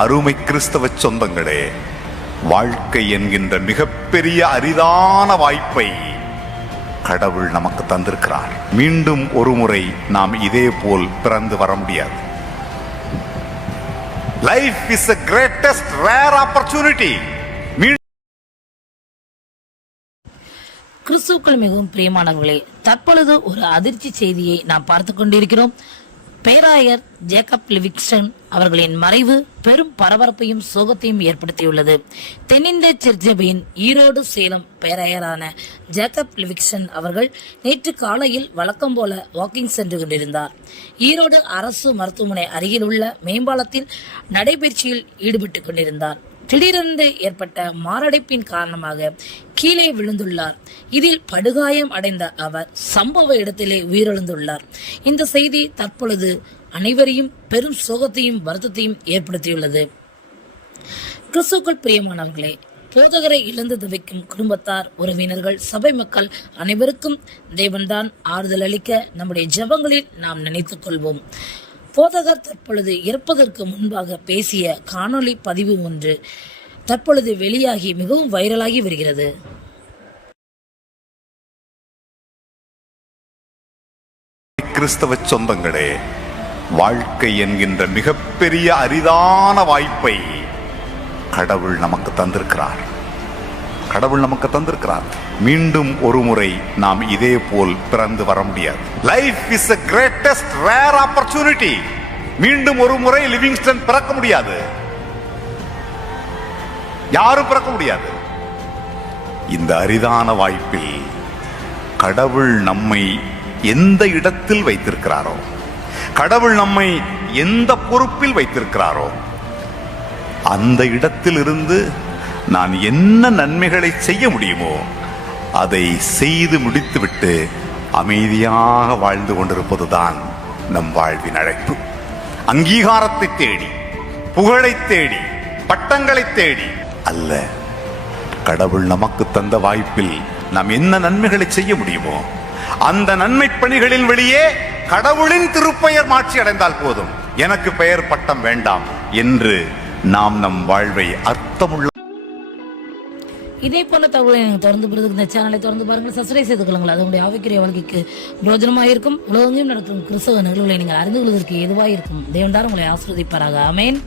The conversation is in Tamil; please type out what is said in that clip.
அருமை கிறிஸ்தவ சொந்தங்களே வாழ்க்கை என்கின்ற மிகப்பெரிய அரிதான வாய்ப்பை கடவுள் நமக்கு தந்திருக்கிறார். மீண்டும் ஒரு முறை நாம் இதே போல் பிறந்து வர முடியாது. Life is a greatest rare opportunity கிறிஸ்துக்கள் மிகவும் பிரியமானவர்களே தற்பொழுது ஒரு அதிர்ச்சி செய்தியை நாம் பார்த்து கொண்டிருக்கிறோம். பேராயர் ஜேக்கப் லிவிக்ஸ்டன் அவர்களின் மறைவு பெரும் பரபரப்பையும் சோகத்தையும் ஏற்படுத்தியுள்ளது. தென்னிந்திய திருச்சபையின் ஈரோடு சேலம் பேரையரான ஜேக்கப் லிவிக்சன் அவர்கள் நேற்று காலையில் வழக்கம் போல வாக்கிங் சென்று கொண்டிருந்தார். ஈரோடு அரசு மருத்துவமனை அருகில் உள்ள மேம்பாலத்தில் நடைபயிற்சியில் ஈடுபட்டு கொண்டிருந்தார். திடீரென்று ஏற்பட்ட மாரடைப்பின் காரணமாக கீழே விழுந்துள்ளார். இதில் படுகாயம் அடைந்த அவர் சம்பவ இடத்திலே உயிரிழந்துள்ளார். இந்த செய்தி தற்பொழுது அனைவரையும் பெரும் சோகத்தையும் வருத்தத்தையும் ஏற்படுத்தியுள்ளது. கிறிஸ்துக்கள் பிரியமானவர்களே போதகரை இழந்து தவிக்கும் குடும்பத்தார் உறவினர்கள் சபை மக்கள் அனைவருக்கும் தேவன்தான் ஆறுதல் அளிக்க நம்முடைய ஜெபங்களில் நாம் நினைத்துக் கொள்வோம். போதகர் தற்பொழுது இறப்பதற்கு முன்பாக பேசிய காணொளி பதிவு ஒன்று தற்பொழுது வெளியாகி மிகவும் வைரலாகி வருகிறது. கிறிஸ்தவ சொந்தங்களே வாழ்க்கை என்கின்ற மிகப்பெரிய அரிதான வாய்ப்பை கடவுள் நமக்கு தந்திருக்கிறார். கடவுள் நமக்கு தந்திருக்கிறார். மீண்டும் ஒரு முறை நாம் இதே போல் பிறந்து வர முடியாது. Life is a greatest rare opportunity மீண்டும் ஒரு முறை லிவிங்ஸ்டன் பிறக்க முடியாது. யாரும் பிறக்க முடியாது. இந்த அரிதான வாய்ப்பில் கடவுள் நம்மை எந்த இடத்தில் வைத்திருக்கிறாரோ கடவுள் நம்மை எந்த பொறுப்பில் வைத்திருக்கிறாரோ அந்த இடத்தில் இருந்து நான் என்ன நன்மைகளை செய்ய முடியுமோ அதை செய்து முடித்துவிட்டு அமைதியாக வாழ்ந்து கொண்டிருப்பதுதான் நம் வாழ்வின் அழைப்பு. அங்கீகாரத்தை தேடி புகழை தேடி பட்டங்களை தேடி அல்ல கடவுள் நமக்கு தந்த வாய்ப்பில் நாம் என்ன நன்மைகளை செய்ய முடியுமோ அந்த நன்மை பணிகளின் வெளியே கடவுளின் திருப்பெயர் மாட்சி அடைந்தால் போதும். எனக்கு பெயர் பட்டம் வேண்டாம் என்று நாம் நம் வாழ்வை அர்த்தமுள்ள இதே போல தகவலை நீங்கள் தொடர்ந்து பெறுவதற்கு இந்த சேனலை தொடர்ந்து பாருங்கள். சப்ஸ்கிரைப் செய்து கொள்ளுங்கள். அது உங்களுடைய ஆவிக்குரிய வாழ்க்கைக்கு பிரயோஜனமாக இருக்கும். உலகெங்கும் நடக்கும் கிறிஸ்தவ நிகழ்வுகளை நீங்கள் அறிந்து கொள்வதற்கு எதுவாக இருக்கும். தேவன்தார் உங்களை ஆசிர்வதிப்பாராக. அமேன்